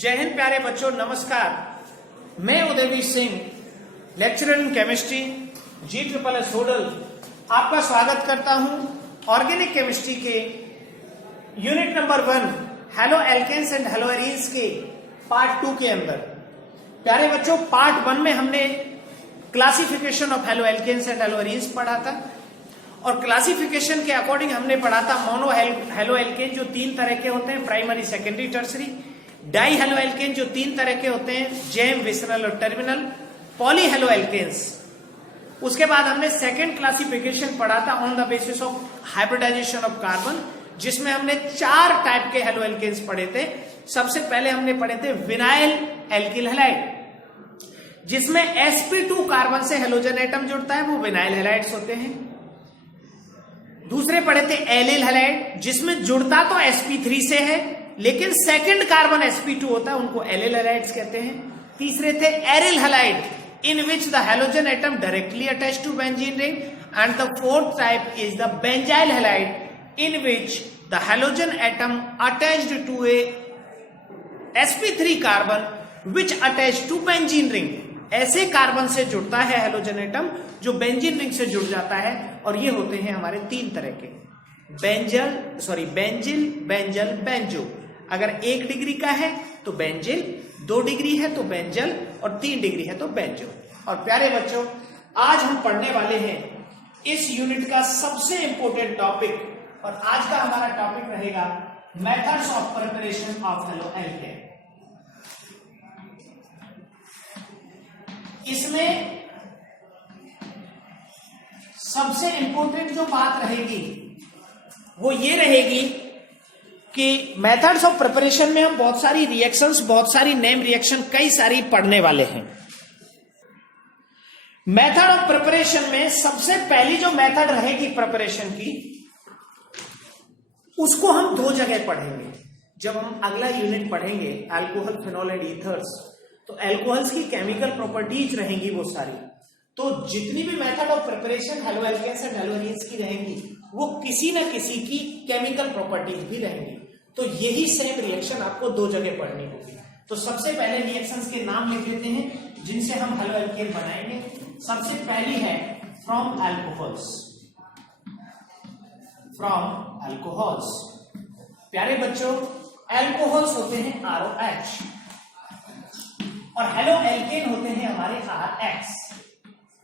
जय हिंद प्यारे बच्चों, नमस्कार। मैं Udayveer Singh, lecturer in chemistry, GSSS Hodal, आपका स्वागत करता हूं ऑर्गेनिक केमिस्ट्री के unit number 1 halo alkanes and halo arenes के पार्ट 2 के अंदर। प्यारे बच्चों, पार्ट 1 में हमने classification of halo alkanes and halo arenes पढ़ा था और क्लासिफिकेशन के अकॉर्डिंग हमने पढ़ा था मोनो हेलो एल्केन जो 3 तरह के होते हैं, primary, secondary, tertiary. Di halo alkane जो 3 तरह के होते हैं, जेम, विसरल और टर्मिनल। Poly halo alkanes. उसके बाद हमने सेकेंड क्लासिफिकेशन पढ़ा था on the basis of hybridization of carbon, जिसमें हमने 4 टाइप के हेलो एल्केन्स पढ़े थे। सबसे पहले हमने पढ़े थे विनाइल एल्किल हैलाइड, जिसमें sp2 कार्बन से हेलोजन एटम जुड़ता है, वो विनाइल हैलाइड्स होते हैं। दूसरे पढ़े थे एलिल हैलाइड, जिसमें जुड़ता तो sp3 से है लेकिन सेकंड कार्बन sp2 होता है, उनको एलिल हैलाइड्स कहते हैं। तीसरे थे aryl halide, in which the halogen atom directly attached to benzene ring. And the fourth type is the benzyl halide, in which the halogen atom attached to a sp3 carbon which attach to benzene ring. ऐसे carbon से जुड़ता है halogen atom जो benzene ring से जुड़ जाता है, और ये होते हैं हमारे 3 तरह के, बेंजिल, बेंजल, बेंजो। अगर 1 डिग्री का है तो बेंजिल, 2 डिग्री है तो बेंजल और 3 डिग्री है तो बेंजो। और प्यारे बच्चों, आज हम पढ़ने वाले हैं इस यूनिट का सबसे इंपॉर्टेंट टॉपिक, और आज का हमारा टॉपिक रहेगा methods of preparation of halo alkane. इसमें सबसे इंपॉर्टेंट जो बात रहेगी वो ये रहेगी कि मेथड्स ऑफ प्रिपरेशन में हम बहुत सारी रिएक्शंस, बहुत सारी नेम रिएक्शन, कई सारी पढ़ने वाले हैं। मेथड ऑफ प्रिपरेशन में सबसे पहली जो मेथड रहेगी प्रिपरेशन की, उसको हम 2 जगह पढ़ेंगे। जब हम अगला यूनिट पढ़ेंगे अल्कोहल, फिनॉल एंड ईथर्स, तो अल्कोहल्स की केमिकल प्रॉपर्टीज रहेंगी वो सारी। तो जितनी भी method of preparation halo alkanes and halo arenes की रहेंगी, वो किसी न किसी की केमिकल प्रॉपर्टीज भी रहेंगी। तो यही सेम रिएक्शन आपको 2 जगह पढ़नी होगी। तो सबसे पहले रिएक्शंस के नाम लिख लेते हैं जिनसे हम हेलो एल्केन बनाएंगे। सबसे पहली है फ्रॉम अल्कोहल्स। फ्रॉम अल्कोहल्स, प्यारे बच्चों, अल्कोहल्स होते हैं ROH और हेलो एल्केन होते हैं हमारे RH।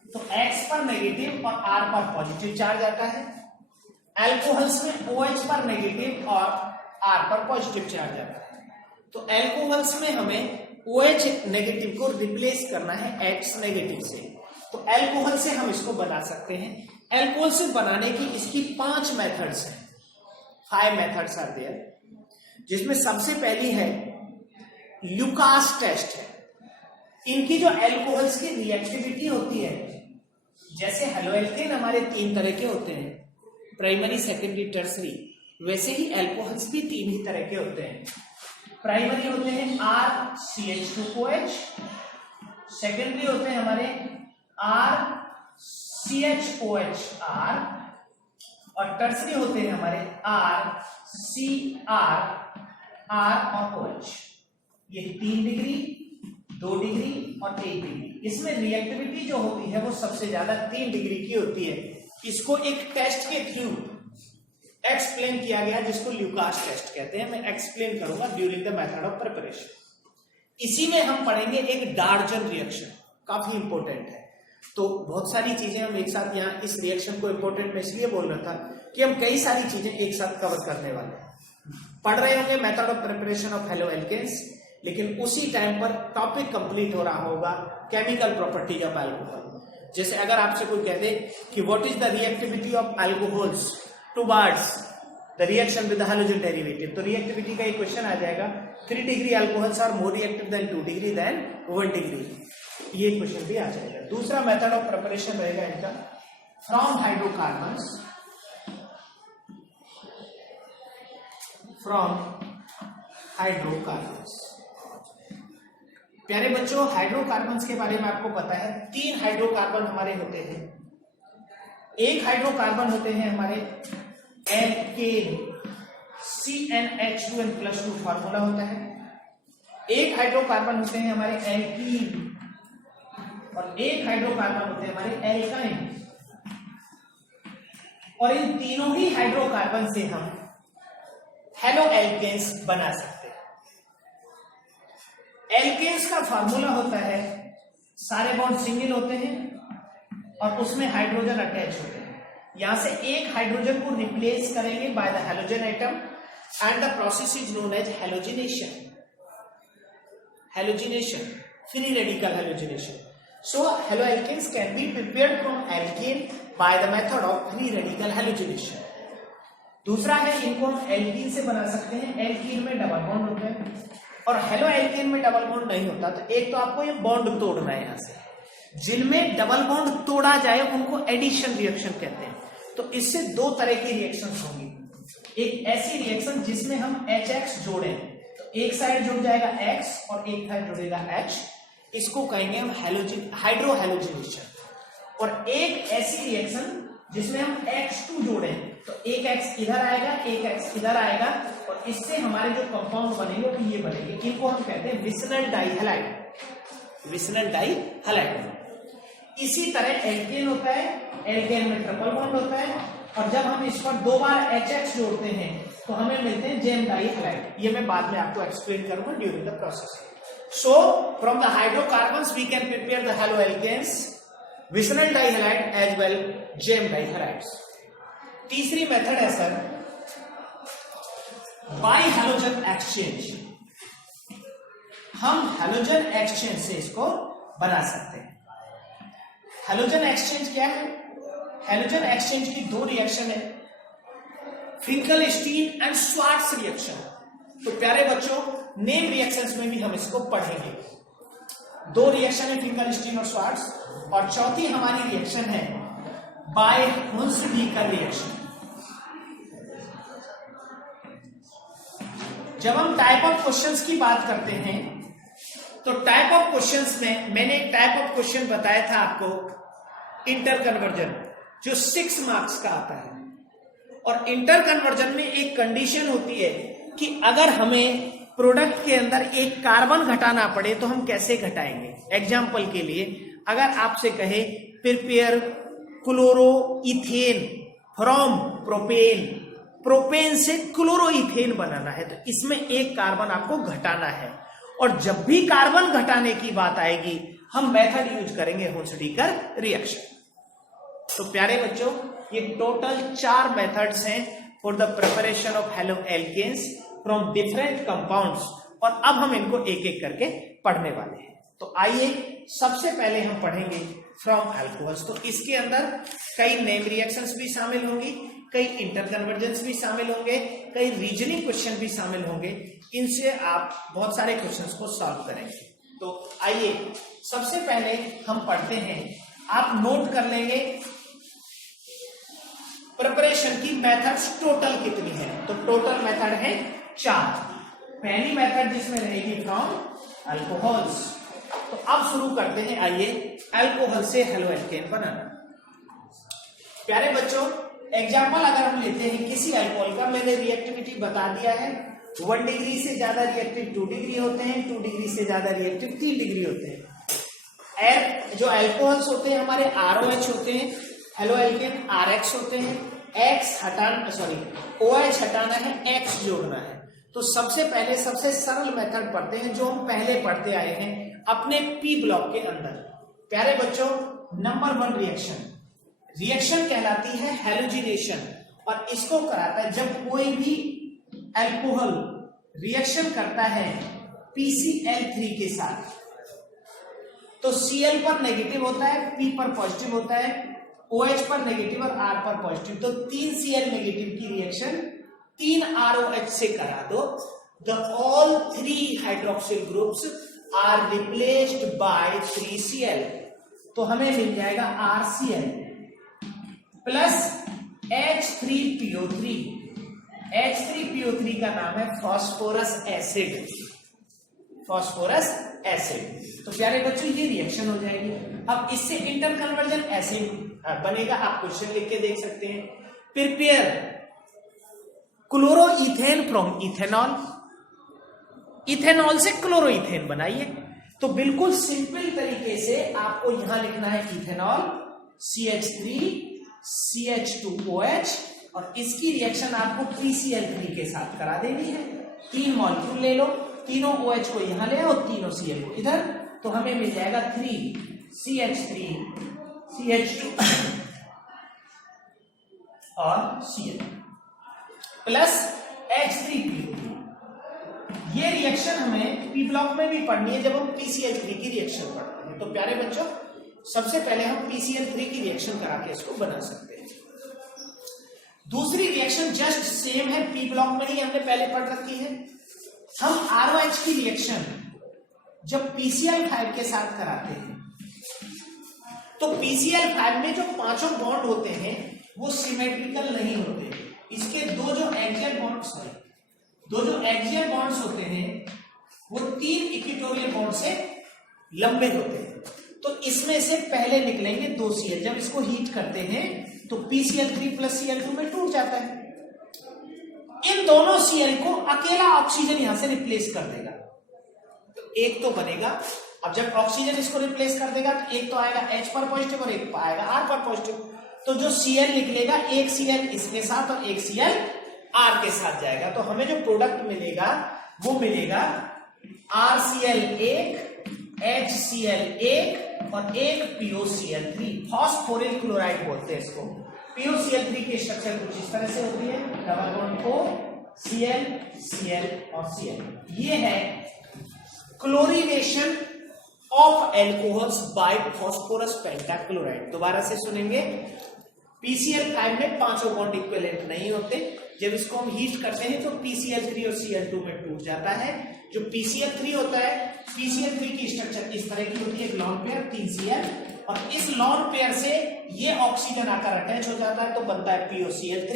तो X पर नेगेटिव और R पर पॉजिटिव चार्ज आता है। अल्कोहल्स में OH पर नेगेटिव और R पर पॉजिटिव चार्ज आता है। तो अल्कोहल्स में हमें OH नेगेटिव को रिप्लेस करना है X नेगेटिव से। तो अल्कोहल से हम इसको बना सकते हैं। अल्कोहल से बनाने की इसकी 5 मेथड्स हैं, 5 मेथड्स आर देयर, जिसमें सबसे पहली है ल्यूकास टेस्ट है। इनकी जो अल्कोहल्स की रिएक्टिविटी होती है, जैसे हेलो एल्केन हमारे 3 तरह के होते हैं, प्राइमरी, सेकेंडरी, टर्सरी, वैसे ही अल्कोहल्स भी 3 ही तरह के होते हैं। प्राइमरी होते हैं RCH2OH, सेकेंडरी होते हैं हमारे RCHOHR, और टर्सरी होते हैं हमारे RCR, R और OH। ये 3 डिग्री, 2 डिग्री और 1 डिग्री। इसमें रिएक्टिविटी जो होती है वो सबसे ज्यादा 3 डिग्री की होती है। इसको एक टेस्ट के थ्रू एक्सप्लेन किया गया जिसको ल्यूकास टेस्ट कहते हैं। मैं एक्सप्लेन करूंगा during the method of preparation. इसी में हम पढ़ेंगे एक डार्जन रिएक्शन, काफी इंपॉर्टेंट है। तो बहुत सारी चीजें हम एक साथ, यहाँ इस रिएक्शन को इंपॉर्टेंट मैं इसलिए बोल रहा था कि हम कई सारी चीजें एक साथ कवर करने वाले हैं। पढ़ रहे होंगे method of preparation of halo alkanes, लेकिन उसी टाइम पर टॉपिक कंप्लीट हो रहा होगा केमिकल प्रॉपर्टीज ऑफ अल्कोहल। जैसे अगर आपसे कोई कहते कि what is the reactivity of alcohols towards the reaction with the halogen derivative, तो रिएक्टिविटी का एक क्वेश्चन आ जाएगा, 3 degree alcohols are more reactive than 2 degree than 1 degree. ये क्वेश्चन भी आ जाएगा। दूसरा मेथड ऑफ प्रिपरेशन रहेगा इनका फ्रॉम हाइड्रोकार्बन्स। फ्रॉम हाइड्रोकार्बन्स, प्यारे बच्चों, हाइड्रोकार्बन्स के बारे में आपको पता है 3 हाइड्रोकार्बन हमारे होते हैं। एक हाइड्रोकार्बन होते हैं हमारे एल्केन, CnH2n+2 फार्मूला होता है। एक हाइड्रोकार्बन होते हैं हमारे एल्कीन और एक हाइड्रोकार्बन होते हैं हमारे एल्काइन, और इन तीनों ही हाइड्रोकार्बन से हम हेलो एल्केन्स बना सकते हैं। एल्केन्स का फार्मूला होता है, सारे बॉन्ड सिंगल होते हैं और उसमें हाइड्रोजन अटैच होते हैं। यहां से एक हाइड्रोजन को रिप्लेस करेंगे by the halogen atom and the process is known as halogenation. Halogenation, free radical halogenation. So halo alkanes can be prepared from alkane by the method of free radical halogenation. दूसरा है, इनको हम alkene से बना सकते हैं। Alkene में double bond होते हैं और हेलो एल्केन में डबल बॉन्ड नहीं होता, तो एक तो आपको ये बॉन्ड तोड़ना है यहां से। जिनमें डबल बॉन्ड तोड़ा जाए उनको एडिशन रिएक्शन कहते हैं। तो इससे दो तरह की रिएक्शंस होंगी। एक ऐसी रिएक्शन जिसमें हम HX जोड़ें, तो एक साइड जुड़ जाएगा X और एक साइड जुड़ेगा H, इसको कहेंगे हम हाइड्रो हैलोजिनेशन। और एक ऐसी रिएक्शन जिसमें हम X2 जोड़ें, तो एक X इधर आएगा, एक X इधर आएगा, और इससे हमारे जो कंपाउंड बनेंगे वो ये बनेंगे। इनको हम कहते हैं विसिनल डाइहैलाइड। विसिनल डाइहैलाइड। इसी तरह एल्केन होता है, एल्केन में ट्रिपल बॉन्ड होता है, और जब हम इस पर दो बार HX जोड़ते हैं तो हमें मिलते हैं जेम डाइहैलाइड। ये मैं बाद में आपको एक्सप्लेन करूंगा during the process. So from the hydrocarbons we can prepare the haloalkanes, vicinal dihalide as well gem dihalides. तीसरी मेथड है सर बाई हैलोजन एक्सचेंज। हम हैलोजन एक्सचेंज से इसको बना सकते हैं। हैलोजन एक्सचेंज क्या है? हैलोजन एक्सचेंज की दो रिएक्शन है, फिंकल-स्टीन एंड स्वार्ट्स रिएक्शन। तो प्यारे बच्चों, नेम रिएक्शंस में भी हम इसको पढ़ेंगे। दो रिएक्शन है, फिंकल-स्टीन और स्वार्ट्स, और चौथी हमारी रिएक्शन है बाय हुंसडीकर रिएक्शन। जब हम टाइप ऑफ क्वेश्चंस की बात करते हैं तो टाइप ऑफ क्वेश्चंस में मैंने एक टाइप ऑफ क्वेश्चन बताया था आपको, इंटर कन्वर्जन, जो 6 मार्क्स का आता है। और इंटर कन्वर्जन में एक कंडीशन होती है कि अगर हमें प्रोडक्ट के अंदर एक कार्बन घटाना पड़े तो हम कैसे घटाएंगे। एग्जाम्पल के लिए अगर आपसे कहे prepare chloroethane from propane, propane से क्लोरोइथेन बनाना है, तो इसमें एक कार्बन आपको घटाना है। और जब भी कार्बन घटाने की बात आएगी हम मेथड यूज करेंगे हुंसडीकर रिएक्शन। तो प्यारे बच्चों, ये टोटल 4 मेथड्स हैं for the preparation of halo alkanes from different compounds, और अब हम इनको एक एक करके पढ़ने वाले हैं। तो आइए सबसे पहले हम पढ़ेंगे फ्रॉम अल्कोहल्स। तो इसके अंदर कई नेम रिएक्शंस भी शामिल होंगी, कई इंटर कन्वर्जेंस भी शामिल होंगे, कई रीजनिंग क्वेश्चन भी शामिल होंगे। इनसे आप बहुत सारे क्वेश्चंस को सॉल्व करेंगे। तो आइए सबसे पहले हम पढ़ते हैं, आप नोट कर लेंगे प्रिपरेशन की मेथड्स टोटल कितनी है। तो टोटल मेथड है 4। पहली मेथड जिसमें रहेगी फ्रॉम अल्कोहल्स। तो अब शुरू करते हैं, आइए अल्कोहल से हेलो एल्केन बनाना। प्यारे बच्चों, एग्जाम्पल अगर हम लेते हैं किसी अल्कोहल का, मैंने रिएक्टिविटी बता दिया है। 1 डिग्री से ज्यादा रिएक्टिव 2 डिग्री होते हैं, 2 डिग्री से ज्यादा रिएक्टिव 3 डिग्री होते हैं। जो अल्कोहल्स होते हैं हमारे ROH होते हैं, हेलो एल्केन RX होते हैं। OH हटाना है, X जोड़ना है। तो सबसे पहले सबसे सरल मेथड पढ़ते हैं जो हम पहले पढ़ते आए हैं अपने P ब्लॉक के अंदर। प्यारे बच्चों, नंबर 1 रिएक्शन कहलाती है हैलोजिनेशन, और इसको कराता है जब कोई भी अल्कोहल रिएक्शन करता है PCl3 के साथ। तो Cl पर नेगेटिव होता है, P पर पॉजिटिव होता है, OH पर नेगेटिव और R पर पॉजिटिव। तो 3 Cl नेगेटिव की रिएक्शन 3 ROH से करा दो। The all 3 hydroxyl groups are replaced by 3 Cl। तो हमें मिल जाएगा RCl प्लस H3PO3। H3PO3 का नाम है फास्फोरस एसिड। Phosphorus acid. तो प्यारे बच्चों, ये रिएक्शन हो जाएगी। अब इससे इंटर कन्वर्जन एसिड बनेगा, आप क्वेश्चन लिख के देख सकते हैं। Prepare chloroethane from ethanol, ethanol से क्लोरोइथेन बनाइए। तो बिल्कुल सिंपल तरीके से आपको यहां लिखना है इथेनॉल CH3 CH2OH, और इसकी रिएक्शन आपको PCl3 के साथ करा देनी है। 3 मॉलिक्यूल ले लो, तीनों OH को यहां ले आओ, तीनों Cl को इधर, तो हमें मिल जाएगा 3 CH3 CH2 और Cl प्लस H3PO3। ये रिएक्शन हमें पी ब्लॉक में भी पढ़नी है जब हम PCl3 की रिएक्शन पढ़ते हैं। तो प्यारे बच्चों, सबसे पहले हम PCl3 की रिएक्शन करा के इसको बना सकते हैं। दूसरी रिएक्शन जस्ट सेम है, पी ब्लॉक में ही हमने पहले पढ़ रखी है। हम ROH की रिएक्शन जब PCl5 के साथ कराते हैं तो PCl5 में जो पांचों बॉन्ड होते हैं वो सिमेट्रिकल नहीं होते। इसके दो जो एक्सियल बॉन्ड्स होते हैं वो 3 इक्वेटोरियल बॉन्ड से लंबे होते हैं। तो इसमें से पहले निकलेंगे 2 Cl, जब इसको हीट करते हैं तो PCl3 प्लस Cl2 में टूट जाता है। इन दोनों Cl को अकेला ऑक्सीजन यहां से रिप्लेस कर देगा, तो एक तो बनेगा। अब जब ऑक्सीजन इसको रिप्लेस कर देगा तो एक तो आएगा H पर पॉजिटिव और एक आएगा R पर पॉजिटिव। तो जो Cl निकलेगा, एक Cl इसके साथ और एक Cl R के साथ जाएगा। तो हमें जो प्रोडक्ट मिलेगा वो मिलेगा RCl1 HCl1 और एक POCl3, फॉस्फोरिल क्लोराइड बोलते हैं इसको। POCl3 की स्ट्रक्चर कुछ इस तरह से होती है, double bond O Cl Cl और Cl। ये है chlorination of alcohols by phosphorus pentachloride. दोबारा से सुनेंगे, PCl5 में पांचों बॉन्ड इक्विवेलेंट नहीं होते। जब इसको हम हीट करते हैं तो PCl3 और Cl2 में टूट जाता है। जो PCl3 होता है, PCl3 की स्ट्रक्चर इस तरह की होती है, एक लॉन पेयर 3 Cl, और इस लॉन पेयर से ये ऑक्सीजन आकर अटैच हो जाता है तो बनता है POCl3।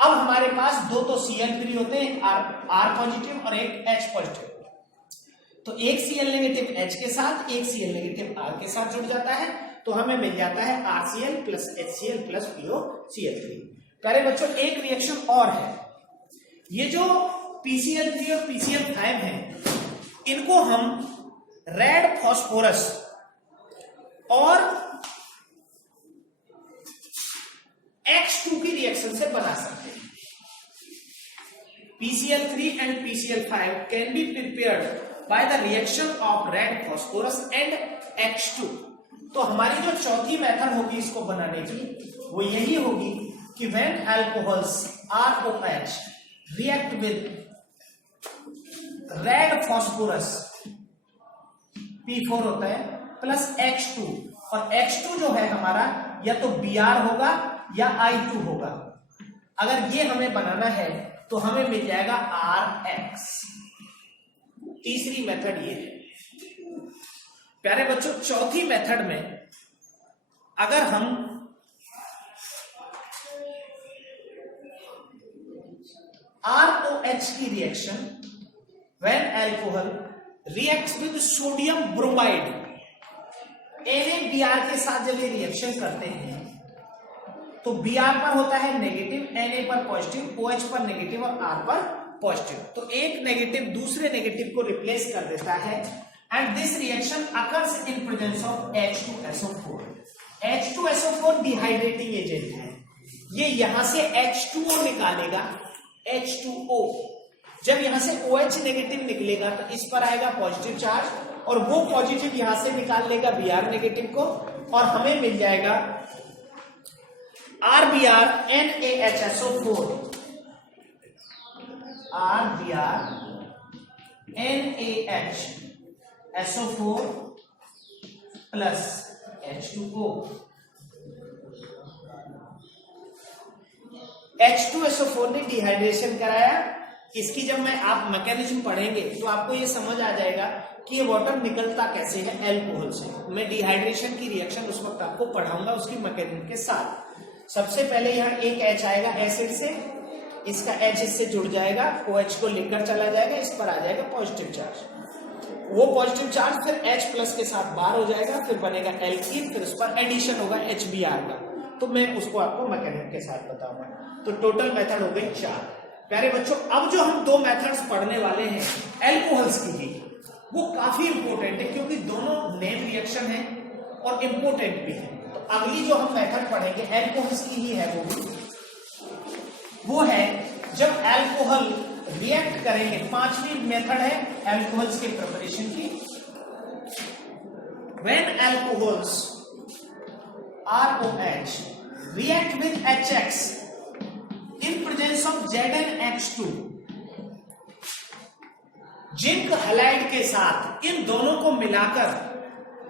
अब हमारे पास दो तो Cl फ्री होते हैं, R पॉजिटिव और एक H पॉजिटिव। तो एक Cl नेगेटिव H के साथ, एक Cl नेगेटिव R के साथ जुड़ जाता है, तो हमें मिल जाता है RCl plus HCl plus POCl3। प्यारे बच्चों, एक रिएक्शन और है। ये जो PCl3 और PCl5 है, इनको हम रेड फॉस्फोरस और X2 की रिएक्शन से बना सकते हैं। PCl3 and PCl5 can be prepared by the reaction of red phosphorus and X2। तो हमारी जो चौथी मेथड होगी इसको बनाने की, वो यही होगी कि when alcohols ROH react with red phosphorus P4 होता है प्लस H2, और H2 जो है हमारा या तो Br होगा या I2 होगा। अगर ये हमें बनाना है तो हमें मिल जाएगा RX। तीसरी मेथड ये है। प्यारे बच्चों, चौथी मेथड में अगर हम ROH की reaction when alcohol reacts with sodium bromide NaBr के साथ जब ये रिएक्शन करते हैं तो Br पर होता है नेगेटिव, Na पर पॉजिटिव, OH पर नेगेटिव और R पर पॉजिटिव। तो एक नेगेटिव दूसरे नेगेटिव को रिप्लेस कर देता है, and this reaction occurs in presence of H2SO4। H2SO4 dehydrating agent है, ये यहां से H2O निकालेगा, H2O। जब यहां से OH नेगेटिव निकलेगा तो इस पर आएगा पॉजिटिव चार्ज, और वो पॉजिटिव यहां से निकाल लेगा Br नेगेटिव को, और हमें मिल जाएगा RBr NaHSO4, RBr NaHSO4 plus H2O। H2SO4 ने डिहाइड्रेशन कराया। इसकी जब मैं आप मैकेनिज्म पढ़ेंगे तो आपको ये समझ आ जाएगा कि ये वाटर निकलता कैसे है एल्कोहल से। मैं डिहाइड्रेशन की रिएक्शन उस वक्त आपको पढ़ाऊंगा उसकी मैकेनिज्म के साथ। सबसे पहले यहाँ एक H आएगा एसिड से, इसका H इससे जुड़ जाएगा, OH को लेकर चला जाएगा, इस पर आ जाएगा पॉजिटिव चार्ज। वो पॉजिटिव चार्ज फिर H प्लस के साथ बाहर हो जाएगा, फिर बनेगा एल्कीन, फिर उस पर एडिशन होगा HBr का। तो मैं उसको आपको मैकेनिज्म के साथ बताऊंगा। तो टोटल मेथड हो गई 4। प्यारे बच्चों अब जो हम दो मेथड्स पढ़ने वाले हैं एल्कोहल्स की ही, वो काफी इंपॉर्टेंट है क्योंकि दोनों नेम रिएक्शन है और इंपॉर्टेंट भी है। तो अगली जो हम मेथड पढ़ेंगे एल्कोहल्स की ही है, वो है जब एल्कोहल रिएक्ट करेंगे। पांचवी मेथड है एल्कोहल्स के प्रिपरेशन की। When alcohols ROH react with HX in presence of ZnH2, zinc halide के साथ इन दोनों को मिलाकर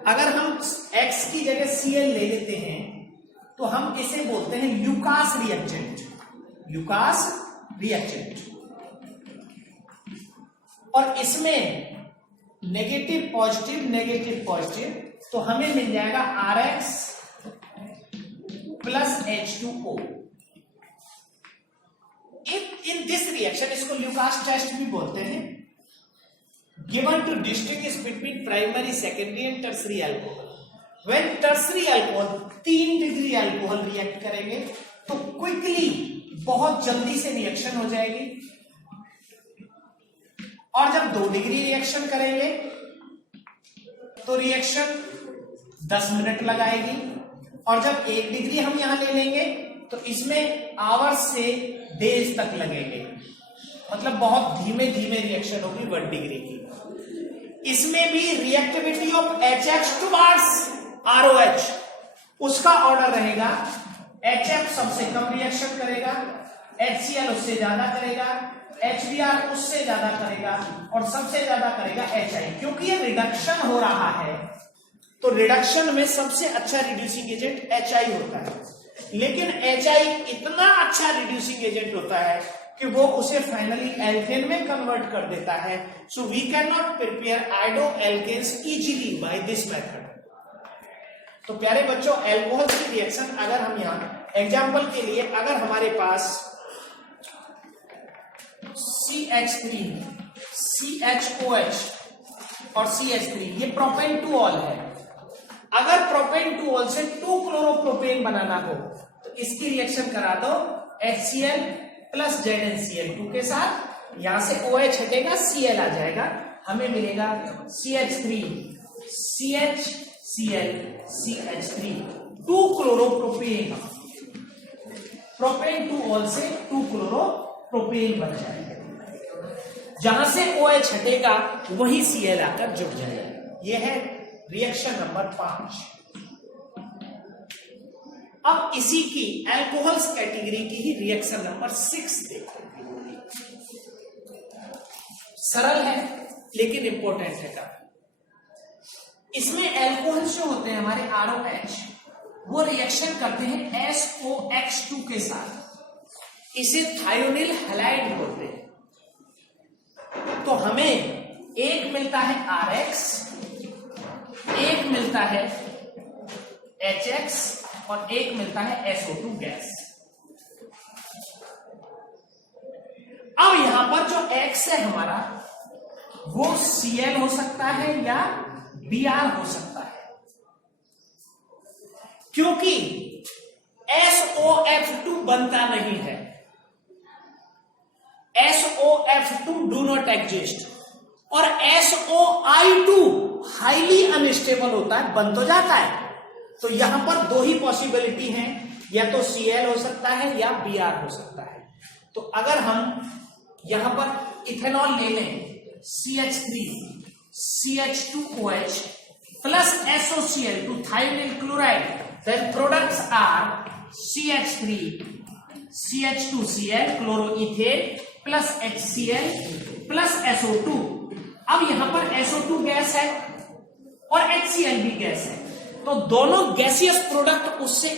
अगर हम X की जगह Cl ले लेते हैं तो हम इसे बोलते हैं ल्यूकास रिएक्टेंट। Lucas reactant. और इसमें नेगेटिव पॉजिटिव तो हमें मिल जाएगा RX plus H2O। In this reaction, इसको ल्यूकास टेस्ट भी बोलते हैं, given to distinguish between primary, secondary and tertiary alcohol. When tertiary alcohol 3 degree alcohol react करेंगे तो क्विकली, बहुत जल्दी से रिएक्शन हो जाएगी। और जब 2 डिग्री रिएक्शन करेंगे तो रिएक्शन 10 मिनट लगाएगी। और जब 1 डिग्री हम यहां ले लेंगे तो इसमें आवर्स से डेज तक लगेंगे, मतलब बहुत धीमे रिएक्शन होगी 1 डिग्री की। इसमें भी reactivity of HX towards ROH, उसका ऑर्डर रहेगा HF सबसे कम रिएक्शन करेगा, HCl उससे ज्यादा करेगा, HBr उससे ज्यादा करेगा और सबसे ज्यादा करेगा HI। क्योंकि ये रिडक्शन हो रहा है तो रिडक्शन में सबसे अच्छा रिड्यूसिंग एजेंट HI होता है। लेकिन HI इतना अच्छा रिड्यूसिंग एजेंट होता है कि वो उसे फाइनली एल्केन में कन्वर्ट कर देता है। So we can not prepare iodo alkanes easily by this method. तो प्यारे बच्चों, एल्कोहल की रिएक्शन अगर हम यहां एग्जांपल के लिए, अगर हमारे पास CH3, CHOH और CH3 ये प्रोपेन टू ऑल है। अगर प्रोपेन टू ऑल से 2 क्लोरोप्रोपेन बनाना हो तो इसकी रिएक्शन करा दो HCl प्लस ZnCl2 के साथ। यहां से OH हटेगा, Cl आ जाएगा, हमें मिलेगा CH3 CHCl CH3 2 chloropropane. Propane two all से 2 क्लोरोप्रोपेन बन जाएगा। जहां से OH हटेगा वही Cl आकर जुड़ जाएगा। यह है रिएक्शन नंबर 5। अब इसी की एल्कोहल्स कैटेगरी की ही रिएक्शन नंबर 6 देखते हैं। सरल है लेकिन इंपॉर्टेंट है काफी। इसमें एल्कोहल्स जो होते हैं हमारे ROH, वो रिएक्शन करते हैं SOX2 के साथ। इसे थायोनिल हैलाइड बोलते हैं। तो हमें एक मिलता है RX, एक मिलता है HX और एक मिलता है SO2 गैस। अब यहां पर जो X है हमारा, वो Cl हो सकता है या Br हो सकता है, क्योंकि SOF2 बनता नहीं है। SOF2 do not exist. और SOI2 हाईली अनस्टेबल होता है, बन तो जाता है। तो यहां पर 2 ही पॉसिबिलिटी हैं, या तो Cl हो सकता है या Br हो सकता है। तो अगर हम यहां पर इथेनॉल ले लें CH3 CH2OH plus SOCl2 thionyl chloride, then products are CH3 CH2Cl chloroethane plus HCl plus SO2। अब यहां पर SO2 गैस है और HCl भी गैस है, तो दोनों गैसियस प्रोडक्ट उससे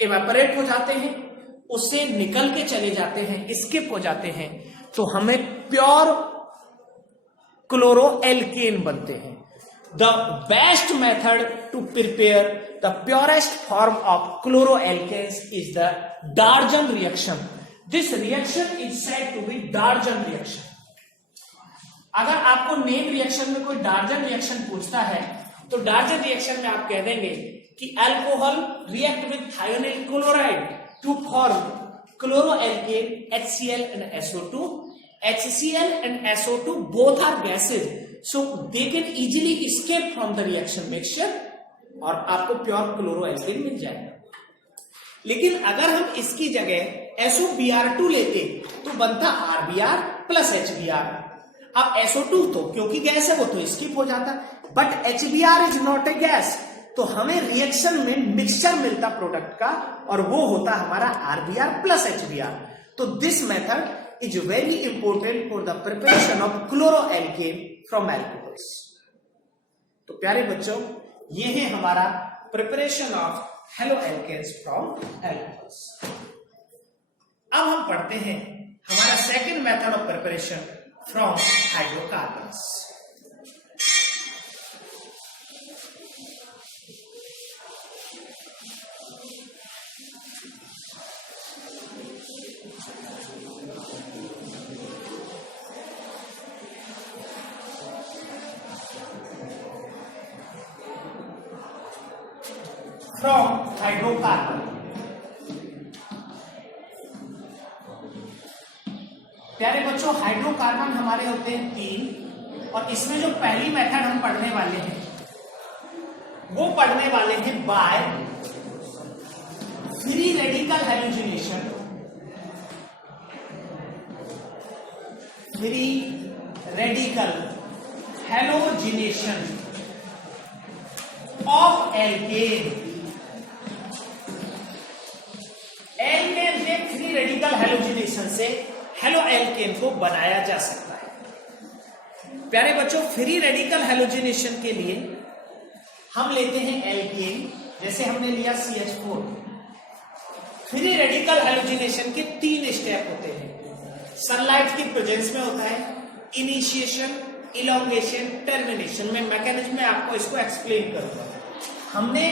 इवेपोरेट हो जाते हैं, उससे निकल के चले जाते हैं, स्किप हो जाते हैं, तो हमें प्योर क्लोरो एल्केन बनते हैं। The best method to prepare the purest form of chloro alkanes is the Darzens reaction. This reaction is said to be Darzens reaction. अगर आपको नेम रिएक्शन में कोई डार्जन रिएक्शन पूछता है तो डार्जन रिएक्शन में आप कह देंगे कि alcohol react with thionyl chloride to form chloroalkane, HCl and SO2. HCl and SO2 both are gases, so they can easily escape from the reaction mixture और आपको प्योर क्लोरोएल्केन मिल जाएगा। लेकिन अगर हम इसकी जगह SOBr2 लेते तो बनता RBr प्लस HBr। अब SO2 तो क्योंकि गैस है वो तो स्किप हो जाता, but HBr is not a gas, तो हमें रिएक्शन में मिक्सचर मिलता प्रोडक्ट का और वो होता हमारा RBr प्लस HBr। तो this method is very important for the preparation of chloroalkane from alcohols. तो प्यारे बच्चों, ये है हमारा preparation of haloalkanes from alcohols. अब हम पढ़ते हैं हमारा second method of preparation from hydrocarbons. From hydrocarbon, प्यारे बच्चों हाइड्रोकार्बन हमारे होते हैं 3, और इसमें जो पहली मेथड हम पढ़ने वाले हैं वो पढ़ने वाले हैं by free radical halogenation. Free radical halogenation of alkane. Alkane के फ्री रेडिकल हैलोजिनेशन से हेलोएल्केन को बनाया जा सकता है। प्यारे बच्चों, फ्री रेडिकल हैलोजिनेशन के लिए हम लेते हैं एल्केन, जैसे हमने लिया CH4। फ्री रेडिकल हैलोजिनेशन के 3 स्टेप होते हैं। सनलाइट की प्रेजेंस में होता है इनिशिएशन, इलोंगेशन, टर्मिनेशन। में मैकेनिज्म में आपको इसको एक्सप्लेन करूंगा। हमने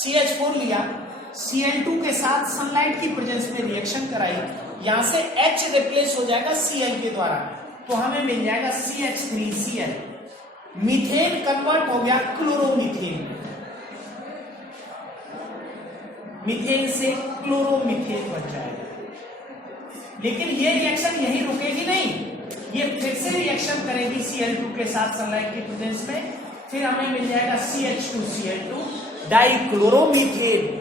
CH4 लिया, Cl2 के साथ सनलाइट की प्रेजेंस में रिएक्शन कराई, यहां से H रिप्लेस हो जाएगा Cl के द्वारा, तो हमें मिल जाएगा CH3Cl। मीथेन कन्वर्ट हो गया क्लोरोमीथेन, मीथेन से क्लोरोमीथेन बन जाएगा। लेकिन ये रिएक्शन यही रुकेगी नहीं, ये फिर से रिएक्शन करेगी Cl2 के साथ सनलाइट की प्रेजेंस में, फिर हमें मिल जाएगा CH2Cl2 डाइक्लोरोमीथेन।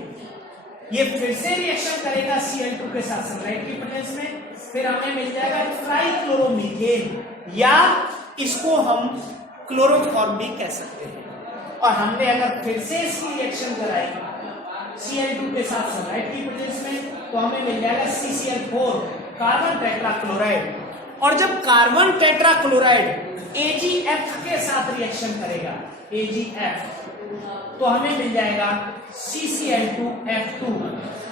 ये फिर से रिएक्शन करेगा Cl2 के साथ सनलाइट की प्रेजेंस में, फिर हमें मिल जाएगा ट्राइक्लोरोमीथेन, या इसको हम क्लोरोफॉर्म भी कह सकते हैं। और हमने अगर फिर से इसकी रिएक्शन कराई Cl2 के साथ सनलाइट की प्रेजेंस में, तो हमें मिल जाएगा CCl4 कार्बन टेट्राक्लोराइड। और जब कार्बन टेट्राक्लोराइड AgF के साथ रिएक्शन करेगा, AgF, तो हमें मिल जाएगा CCl2F2।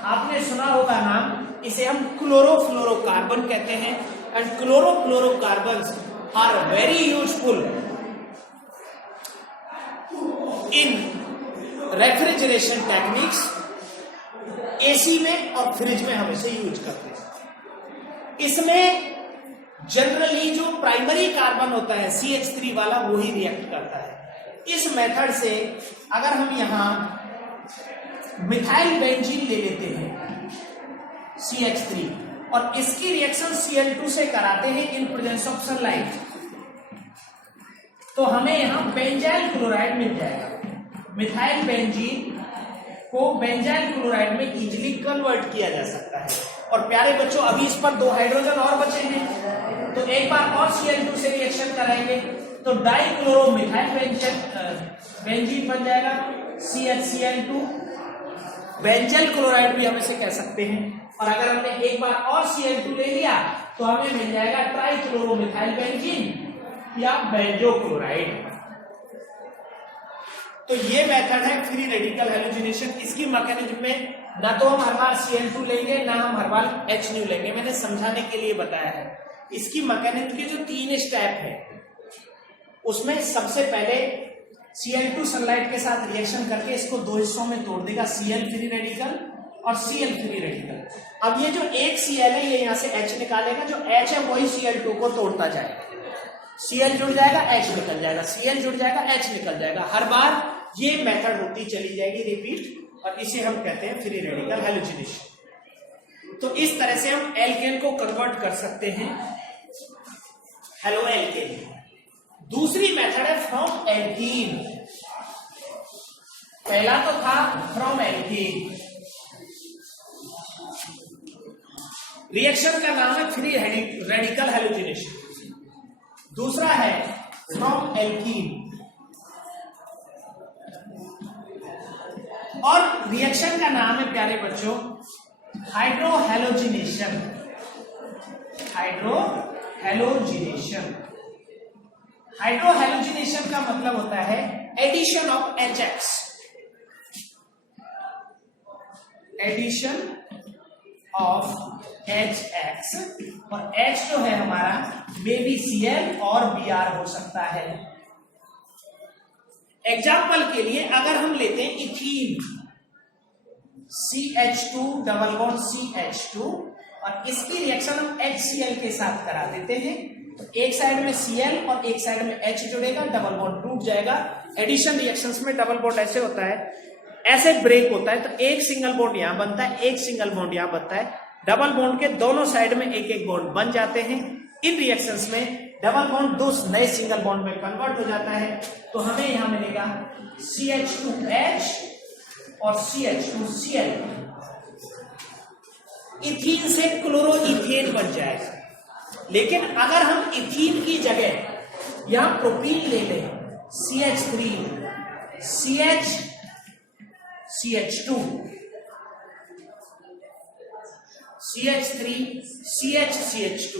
आपने सुना होगा नाम, इसे हम क्लोरोफ्लोरोकार्बन कहते हैं। And chlorofluorocarbons are very useful in refrigeration techniques. AC में और फ्रिज में हम इसे यूज करते हैं। इसमें जनरली जो प्राइमरी कार्बन होता है CH3 वाला, वो ही रिएक्ट करता है। इस मेथड से अगर हम यहां मिथाइल बेंजीन ले लेते हैं CH3 और इसकी रिएक्शन Cl2 से कराते हैं इन प्रेजेंस ऑफ सनलाइट, तो हमें यहां बेंजाइल क्लोराइड मिल जाएगा। मिथाइल बेंजीन को बेंजाइल क्लोराइड में इजीली कन्वर्ट किया जा सकता है। और प्यारे बच्चों, अभी इस पर 2 हाइड्रोजन और बचे हैं, तो एक बार और Cl2 से रिएक्शन कराएंगे तो डाइक्लोरोमिथाइल बेंजीन बन जाएगा CHCl2। बेंजाइल क्लोराइड भी हम इसे कह सकते हैं। और अगर हमने एक बार और Cl2 ले लिया तो हमें मिल जाएगा ट्राइक्लोरोमिथाइल बेंजीन या बेंजो क्लोराइड। तो ये मेथड है फ्री रेडिकल हैलोजिनेशन। इसकी मैकेनिज्म में ना तो हम हर बार Cl2 लेंगे, ना हम हर बार HNO लेंगे, मैंने समझाने के लिए बताया है। इसकी मैकेनिज्म के जो 3 स्टेप है, उसमें सबसे पहले Cl2 सनलाइट के साथ रिएक्शन करके इसको 2 हिस्सों में तोड़ देगा, Cl फ्री रेडिकल और Cl फ्री रेडिकल। अब ये जो एक Cl है, ये यहां से H निकालेगा, जो H है वही Cl2 को तोड़ता जाएगा। Cl जुड़ जाएगा, H निकल जाएगा, Cl जुड़ जाएगा, H निकल जाएगा। हर बार ये मेथड होती चली जाएगी रिपीट, और इसे हम कहते हैं फ्री रेडिकल हैलोजिनेशन। तो इस तरह से हम एल्केन को कन्वर्ट कर सकते हैं हेलो एल्केन। दूसरी मेथड है फ्रॉम एल्कीन। पहला तो था फ्रॉम एल्कीन, रिएक्शन का नाम है फ्री रेडिकल हैलोजिनेशन। दूसरा है फ्रॉम एल्कीन, और रिएक्शन का नाम है प्यारे बच्चों हाइड्रोहैलोजिनेशन। हाइड्रोहैलोजिनेशन, हाइड्रोहैलोजिनेशन का मतलब होता है addition of HX, addition of HX, और H जो है हमारा मे बी Cl और Br हो सकता है। एग्जाम्पल के लिए अगर हम लेते हैं ethene, CH2 double bond CH2, और इसकी रिएक्शन हम HCl के साथ करा देते हैं, तो एक साइड में Cl और एक साइड में H जुड़ेगा, डबल बॉन्ड टूट जाएगा। एडिशन रिएक्शंस में डबल बॉन्ड ऐसे होता है, ऐसे ब्रेक होता है, तो एक सिंगल बॉन्ड यहां बनता है, एक सिंगल बॉन्ड यहां बनता है। डबल बॉन्ड के दोनों साइड में एक एक बॉन्ड बन जाते हैं। इन रिएक्शंस में डबल बॉन्ड दो नए सिंगल बॉन्ड में कन्वर्ट हो जाता है, तो हमें यहां मिलेगा CH2H और CH2Cl। इथीन से क्लोरोइथेन बन जाएगा। लेकिन अगर हम इथीन की जगह यहां प्रोपीन ले लें, CH3 CH2 CH3 CH2,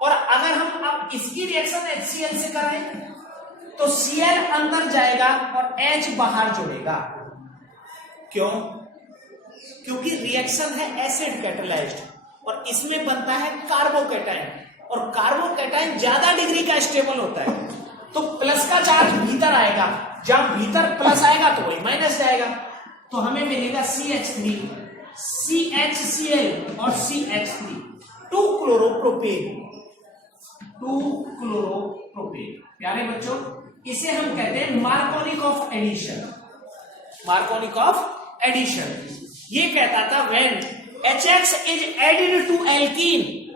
और अगर हम अब इसकी रिएक्शन HCl से करें तो Cl अंदर जाएगा और H बाहर जुड़ेगा। क्यों? क्योंकि रिएक्शन है एसिड कैटालाइज्ड, और इसमें बनता है कार्बोकैटायन, और कार्बोकैटायन ज्यादा डिग्री का स्टेबल होता है, तो प्लस का चार्ज भीतर आएगा, जब भीतर प्लस आएगा तो वही माइनस जाएगा, तो हमें मिलेगा CH3 CHCl और CH3, 2 क्लोरोप्रोपेन। प्यारे बच्चों, इसे हम कहते हैं Markovnikov addition. Markovnikov addition ये कहता था when HX is added to alkene,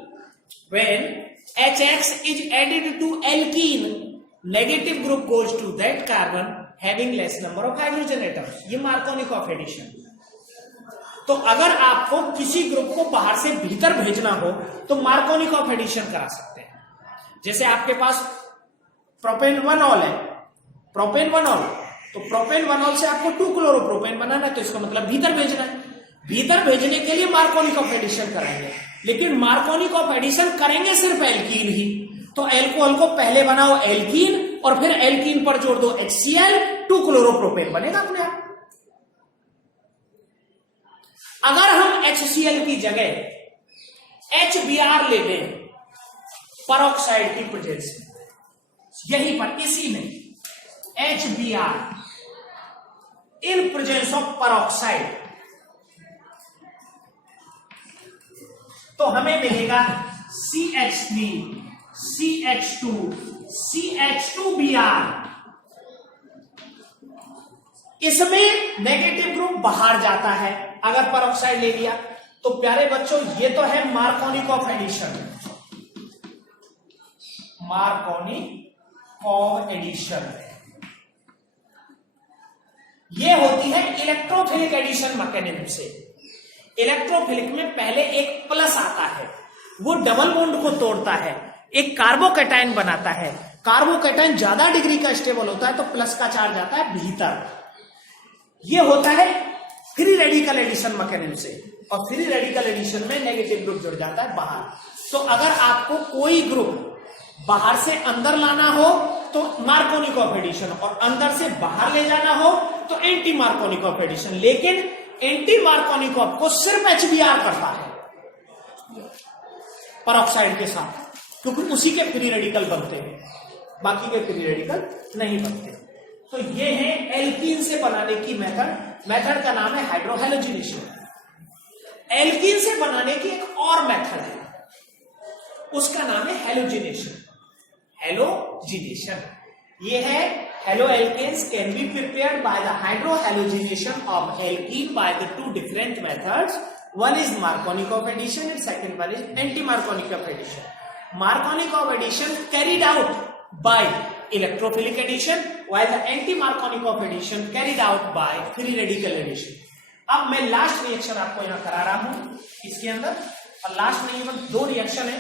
when HX is added to alkene, negative group goes to that carbon having less number of hydrogen atoms। ये मार्कोनिक ऑफ एडिशन। तो अगर आपको किसी group को बाहर से भीतर भेजना हो तो मार्कोनिक ऑफ एडिशन करा सकते हैं। जैसे आपके पास प्रोपेन-1-ऑल है, प्रोपेन-1-ऑल, तो प्रोपेन-1-ऑल से आपको 2 क्लोरोप्रोपेन बनाना है, तो इसका मतलब भीतर भेजना है। भीतर भेजने के लिए मार्कोनिक ऑफ एडिशन कराएंगे, लेकिन मार्कोनिक ऑफ एडिशन करेंगे सिर्फ एल्कीन ही, तो एल्कोहल को पहले बनाओ एल्कीन और फिर एल्कीन पर जोड़ दो HCl, 2 क्लोरोप्रोपेन बनेगा अपने आप। अगर हम HCl की जगह HBr ले लें परऑक्साइड की प्रेजेंस में, यहीं पर इसी में HBr in presence of peroxide, तो हमें मिलेगा CH3 CH2 CH2Br। इसमें नेगेटिव ग्रुप बाहर जाता है अगर परऑक्साइड ले लिया। तो प्यारे बच्चों, ये तो है Markovnikov addition, Markovnikov addition. ये होती है इलेक्ट्रोफिलिक एडिशन मैकेनिज्म से। इलेक्ट्रोफिलिक में पहले एक प्लस आता है, वो डबल बॉन्ड को तोड़ता है, एक कार्बोकैटायन बनाता है। कार्बोकैटायन ज्यादा डिग्री का स्टेबल होता है, तो प्लस का चार्ज आता है भीतर। ये होता है फ्री रेडिकल एडिशन मैकेनिज्म से, और फ्री रेडिकल एडिशन में नेगेटिव ग्रुप जुड़ जाता है बाहर। तो अगर आपको कोई ग्रुप बाहर से अंदर लाना हो तो मार्कोनिक ऑफ एडिशन, और अंदर से बाहर ले जाना हो तो एंटी मार्कोनिक ऑफ एडिशन। लेकिन एंटी मार्कोनिक ऑफ को सिर्फ HBr करता है परऑक्साइड के साथ, क्योंकि उसी के फ्री रेडिकल बनते हैं, बाकी के फ्री रेडिकल नहीं बनते। तो ये है एल्कीन से बनाने की मेथड का नाम है हाइड्रोहैलोजिनेशन। एल्कीन से बनाने की एक और मेथड है, उसका नाम है हैलोजिनेशन। हैलोजिनेशन ये है haloalkanes can be prepared by the hydrohalogenation of alkene by the 2 different methods, One is Marconi of addition and second one is anti-Marconi of addition. Marconi of addition carried out by electrophilic addition while the anti-Marconi of addition carried out by free radical addition. अब मैं last reaction आपको यहां करा रहा हूं इसके अंदर, और लास्ट नहीं केवल 2 रिएक्शन है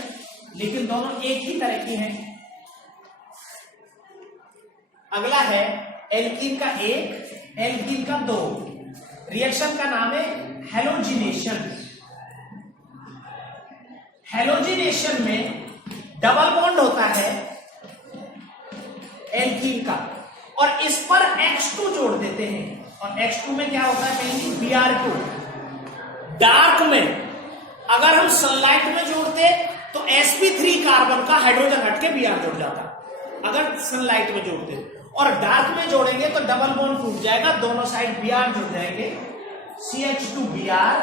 लेकिन दोनों एक ही तरह की हैं। अगला है एल्कीन का 1, एल्कीन का 2। रिएक्शन का नाम है हेलोजिनेशन। हेलोजिनेशन में डबल बॉन्ड होता है एल्कीन का और इस पर X2 जोड़ देते हैं, और X2 में क्या होता है कहेंगे Br2। डार्क में अगर हम सनलाइट में जोड़ते तो sp3 कार्बन का हाइड्रोजन हटके Br जुड़ जाता, अगर सनलाइट में जोड़ते, और डार्क में जोड़ेंगे तो डबल बॉन्ड टूट जाएगा, दोनों साइड Br जुड़ जाएंगे, CH2Br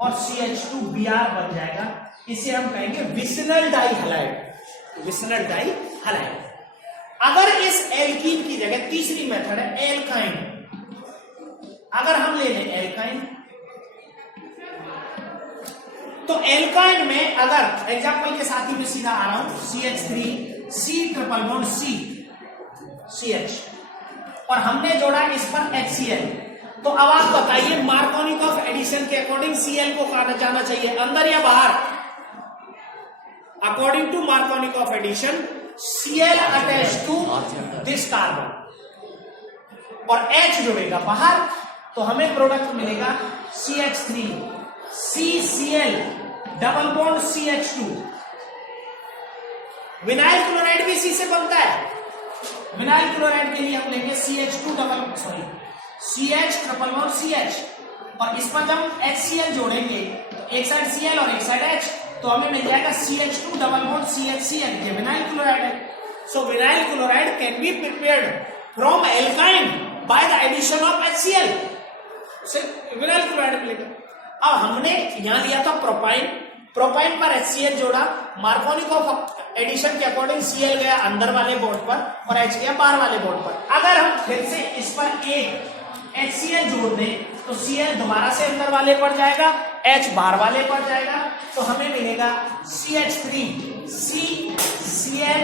और CH2Br बन जाएगा। इसे हम कहेंगे विसिनल डाइहैलाइड, विसिनल डाइहैलाइड। अगर इस एल्कीन की जगह तीसरी मेथड है एल्काइन, अगर हम ले लें एल्काइन, तो एल्काइन में अगर एग्जांपल के साथ ही मैं सीधा आ रहा हूं, CH3 C triple bond C CH, और हमने जोड़ा इस पर HCl, तो अब आप बताइए मार्कोनी ऑफ एडिशन के अकॉर्डिंग Cl को कहा जाना चाहिए अंदर या बाहर? According to Markovnikov of addition Cl attach to this carbon और H जुड़ेगा बाहर, तो हमें प्रोडक्ट मिलेगा CH3 CCl double bond CH2। Vinyl chloride भी इसी से बनता है। विनाइल क्लोराइड के लिए हम लेंगे CH2 CH triple bond CH, और इस पर जब हम HCl जोड़ेंगे तो एक साइड Cl और एक साइड H, तो हमें मिल जाएगा CH2 डबल बॉन्ड CHCl, ये विनाइल क्लोराइड है। So vinyl chloride can be prepared from alkyne by the addition of HCl, vinyl chloride मिलेगा। अब हमने यहां लिया था प्रोपाइन, प्रोपाइन पर HCl जोड़ा, मार्कोनी ऑफ एडिशन के अकॉर्डिंग Cl गया अंदर वाले बॉन्ड पर और H गया बाहर वाले बॉन्ड पर। अगर हम फिर से इस पर एक HCl जोड़ दें तो Cl दोबारा से अंदर वाले पर जाएगा, H बाहर वाले पर जाएगा, तो हमें मिलेगा CH3 C Cl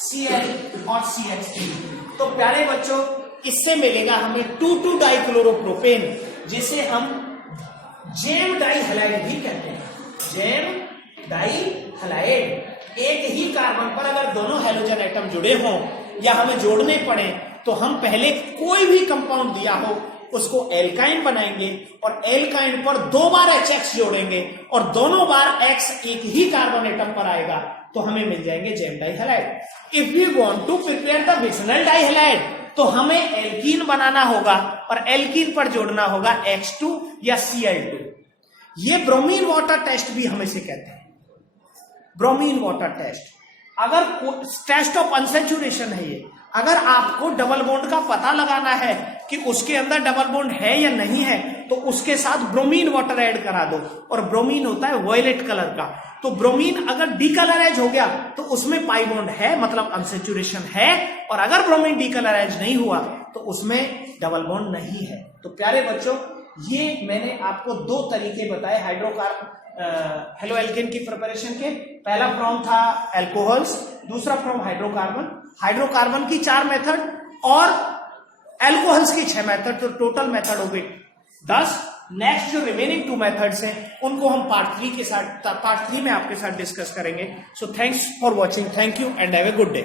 Cl और CH3। तो प्यारे बच्चों इससे मिलेगा हमें 2,2 डाइक्लोरोप्रोपेन, जिसे हम जेम डाइहैलाइड भी कहते हैं। जेम डाइहैलाइड, एक ही कार्बन पर अगर दोनों हैलोजन एटम जुड़े हों या हमें जोड़ने पड़े तो हम पहले कोई भी कंपाउंड दिया हो उसको एल्काइन बनाएंगे और एल्काइन पर 2 बार HX जोड़ेंगे और दोनों बार X एक ही कार्बन एटम पर आएगा, तो हमें मिल जाएंगे gem dihalide. If we want to prepare the vicinal dihalide, तो हमें एल्कीन बनाना होगा और एल्कीन पर जोड़ना होगा H2 या Cl2। ये ब्रोमीन वाटर टेस्ट भी हम इसे कहते हैं, ब्रोमीन वाटर टेस्ट। अगर टेस्ट ऑफ अनसैचुरेशन है ये, अगर आपको डबल बॉन्ड का पता लगाना है कि उसके अंदर डबल बॉन्ड है या नहीं है, तो उसके साथ ब्रोमीन वाटर ऐड करा दो, और ब्रोमीन होता है वॉयलेट कलर का, तो ब्रोमीन अगर डीकलराइज हो गया तो उसमें पाई बॉन्ड है, मतलब अनसैचुरेशन है, और अगर ब्रोमीन डीकलराइज नहीं हुआ तो उसमें डबल बॉन्ड नहीं है। तो प्यारे बच्चों ये मैंने आपको 2 तरीके बताए हाइड्रोकार्बन हेलो एल्केन की प्रिपरेशन के। पहला फ्रॉम था एल्कोहल्स, दूसरा फ्रॉम हाइड्रोकार्बन। हाइड्रोकार्बन की 4 मेथड और एल्कोहल्स की 6 मेथड, तो टोटल मेथड हो गई 10। नेक्स्ट जो रिमेनिंग 2 मेथड्स हैं उनको हम पार्ट 3 में आपके साथ डिस्कस करेंगे। So thanks for watching, thank you and have a good day.